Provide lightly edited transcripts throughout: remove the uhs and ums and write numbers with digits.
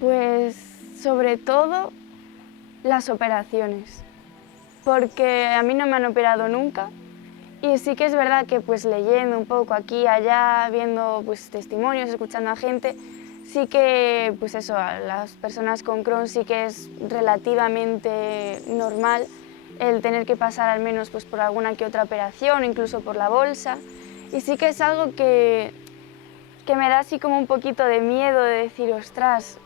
Pues sobre todo las operaciones, porque a mí no me han operado nunca y sí que es verdad que pues leyendo un poco aquí y allá, viendo pues testimonios, escuchando a gente, sí que pues eso, a las personas con Crohn sí que es relativamente normal el tener que pasar al menos pues por alguna que otra operación, incluso por la bolsa, y sí que es algo que me da así como un poquito de miedo de decir, ostras,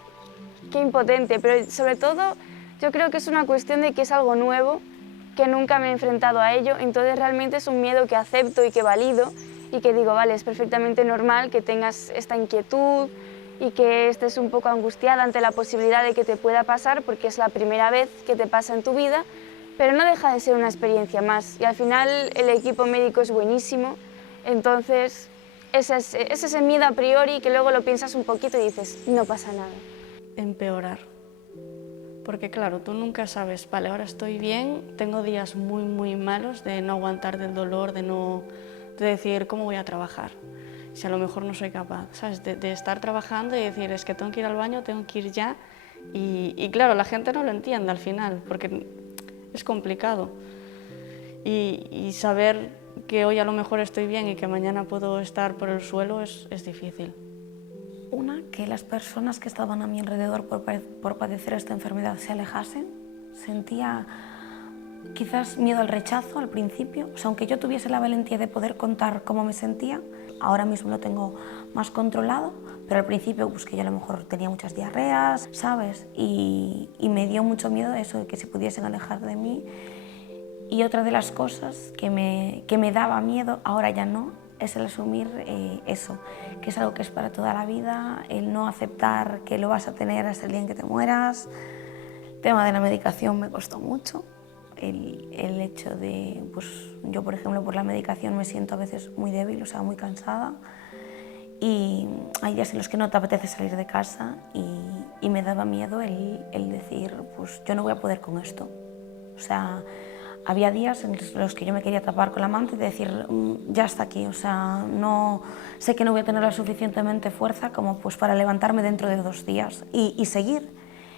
qué impotente, pero sobre todo yo creo que es una cuestión de que es algo nuevo, que nunca me he enfrentado a ello, entonces realmente es un miedo que acepto y que valido y que digo, vale, es perfectamente normal que tengas esta inquietud y que estés un poco angustiada ante la posibilidad de que te pueda pasar porque es la primera vez que te pasa en tu vida, pero no deja de ser una experiencia más y al final el equipo médico es buenísimo, entonces es ese miedo a priori que luego lo piensas un poquito y dices, no pasa nada. Empeorar. Porque claro, tú nunca sabes, vale, ahora estoy bien, tengo días muy malos de no aguantar del dolor, de decir cómo voy a trabajar, si a lo mejor no soy capaz, ¿sabes? De estar trabajando y decir, es que tengo que ir al baño, tengo que ir ya, y claro, la gente no lo entiende al final, porque es complicado. Y saber que hoy a lo mejor estoy bien y que mañana puedo estar por el suelo es difícil. Una, que las personas que estaban a mi alrededor por padecer esta enfermedad se alejasen. Sentía quizás miedo al rechazo al principio, o sea, aunque yo tuviese la valentía de poder contar cómo me sentía, ahora mismo lo tengo más controlado, pero al principio pues que yo a lo mejor tenía muchas diarreas, ¿sabes? Y me dio mucho miedo eso, de que se pudiesen alejar de mí. Y otra de las cosas que me daba miedo, ahora ya no, es el asumir eso, que es algo que es para toda la vida, el no aceptar que lo vas a tener hasta el día en que te mueras. El tema de la medicación me costó mucho, el hecho de, pues yo por ejemplo por la medicación me siento a veces muy débil, o sea, muy cansada, y hay días en los que no te apetece salir de casa y me daba miedo el decir, pues yo no voy a poder con esto. O sea, había días en los que yo me quería tapar con la manta y decir, ya está aquí, o sea, no, sé que no voy a tener la suficientemente fuerza como pues para levantarme dentro de 2 días y seguir.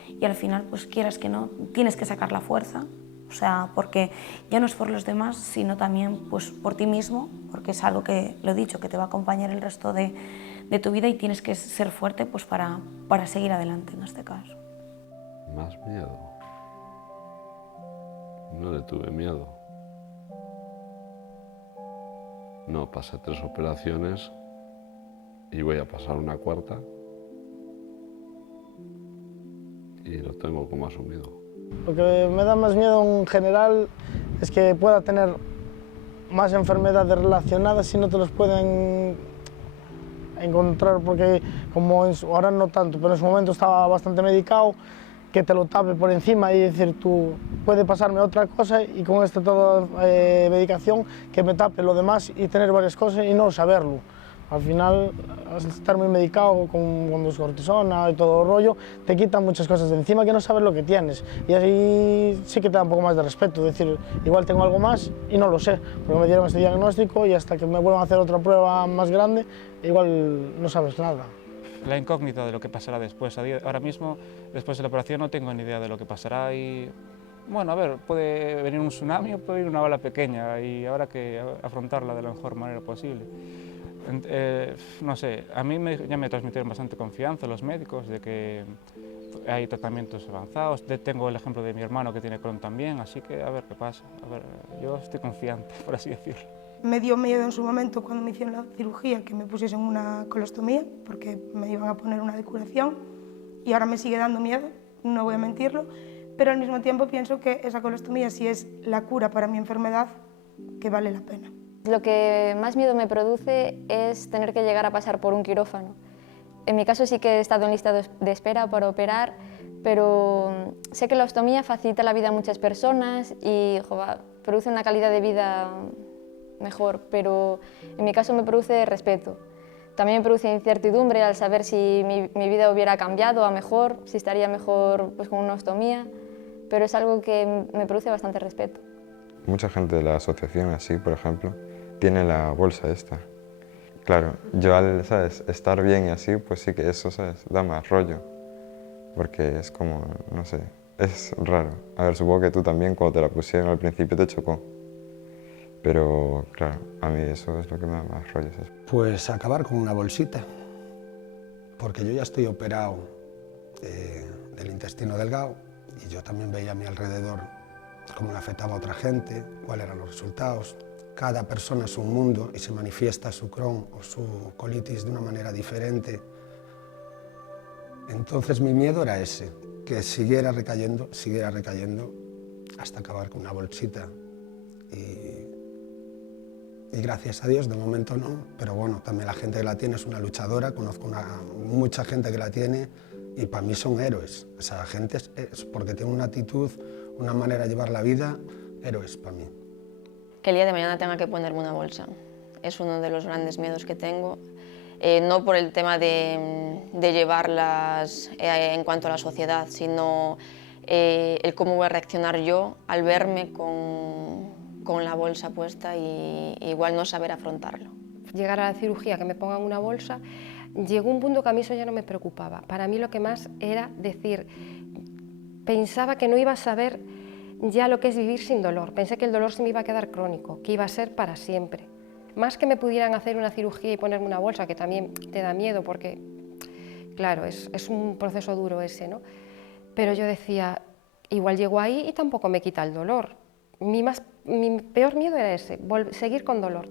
Y al final, pues quieras que no, tienes que sacar la fuerza, o sea, porque ya no es por los demás, sino también pues por ti mismo, porque es algo que, lo he dicho, que te va a acompañar el resto de tu vida y tienes que ser fuerte pues para seguir adelante en este caso. Más miedo. No le tuve miedo. No, pasé 3 operaciones y voy a pasar una 4ª y lo tengo como asumido. Lo que me da más miedo en general es que pueda tener más enfermedades relacionadas y no te los pueden encontrar, porque como ahora no tanto, pero en su momento estaba bastante medicado, que te lo tape por encima y decir tú, puede pasarme otra cosa y con esta toda medicación que me tape lo demás y tener varias cosas y no saberlo. Al final, al estar muy medicado con cortisona y todo el rollo, te quitan muchas cosas de encima que no sabes lo que tienes. Y así sí que te da un poco más de respeto, decir, igual tengo algo más y no lo sé, porque me dieron este diagnóstico y hasta que me vuelvan a hacer otra prueba más grande, igual no sabes nada. La incógnita de lo que pasará después. Ahora mismo, después de la operación, no tengo ni idea de lo que pasará y, bueno, a ver, puede venir un tsunami o puede venir una bala pequeña y habrá que afrontarla de la mejor manera posible. No sé, a mí ya me transmitieron bastante confianza los médicos de que hay tratamientos avanzados. Tengo el ejemplo de mi hermano que tiene Crohn también, así que a ver qué pasa. A ver, yo estoy confiante, por así decirlo. Me dio miedo en su momento cuando me hicieron la cirugía que me pusiesen una colostomía porque me iban a poner una decuración y ahora me sigue dando miedo, no voy a mentirlo, pero al mismo tiempo pienso que esa colostomía, si es la cura para mi enfermedad, que vale la pena. Lo que más miedo me produce es tener que llegar a pasar por un quirófano. En mi caso sí que he estado en lista de espera para operar, pero sé que la ostomía facilita la vida a muchas personas y produce una calidad de vida mejor, pero en mi caso me produce respeto. También me produce incertidumbre al saber si mi vida hubiera cambiado a mejor, si estaría mejor pues, con una ostomía, pero es algo que me produce bastante respeto. Mucha gente de la asociación, así, por ejemplo, tiene la bolsa esta. Claro, yo al, ¿sabes?, estar bien y así, pues sí que eso, ¿sabes?, da más rollo. porque es como, no sé, es raro. A ver, supongo que tú también cuando te la pusieron al principio te chocó, pero claro, a mí eso es lo que me da más rollos. Pues acabar con una bolsita, porque yo ya estoy operado del intestino delgado y yo también veía a mi alrededor cómo le afectaba a otra gente, cuáles eran los resultados. Cada persona es un mundo y se manifiesta su Crohn o su colitis de una manera diferente. Entonces mi miedo era ese, que siguiera recayendo hasta acabar con una bolsita. Y gracias a Dios, de momento no, pero bueno, también la gente que la tiene es una luchadora, conozco mucha gente que la tiene y para mí son héroes. O sea, gente es porque tiene una actitud, una manera de llevar la vida, héroes para mí. Que el día de mañana tenga que ponerme una bolsa. Es uno de los grandes miedos que tengo. No por el tema de llevarlas en cuanto a la sociedad, sino el cómo voy a reaccionar yo al verme con la bolsa puesta y igual no saber afrontarlo. Llegar a la cirugía, que me pongan una bolsa, llegó un punto que a mí eso ya no me preocupaba. Para mí lo que más era decir, pensaba que no iba a saber ya lo que es vivir sin dolor. Pensé que el dolor se me iba a quedar crónico, que iba a ser para siempre. Más que me pudieran hacer una cirugía y ponerme una bolsa, que también te da miedo porque, claro, es un proceso duro ese, ¿no? Pero yo decía, igual llego ahí y tampoco me quita el dolor. Mi peor miedo era ese, seguir con dolor.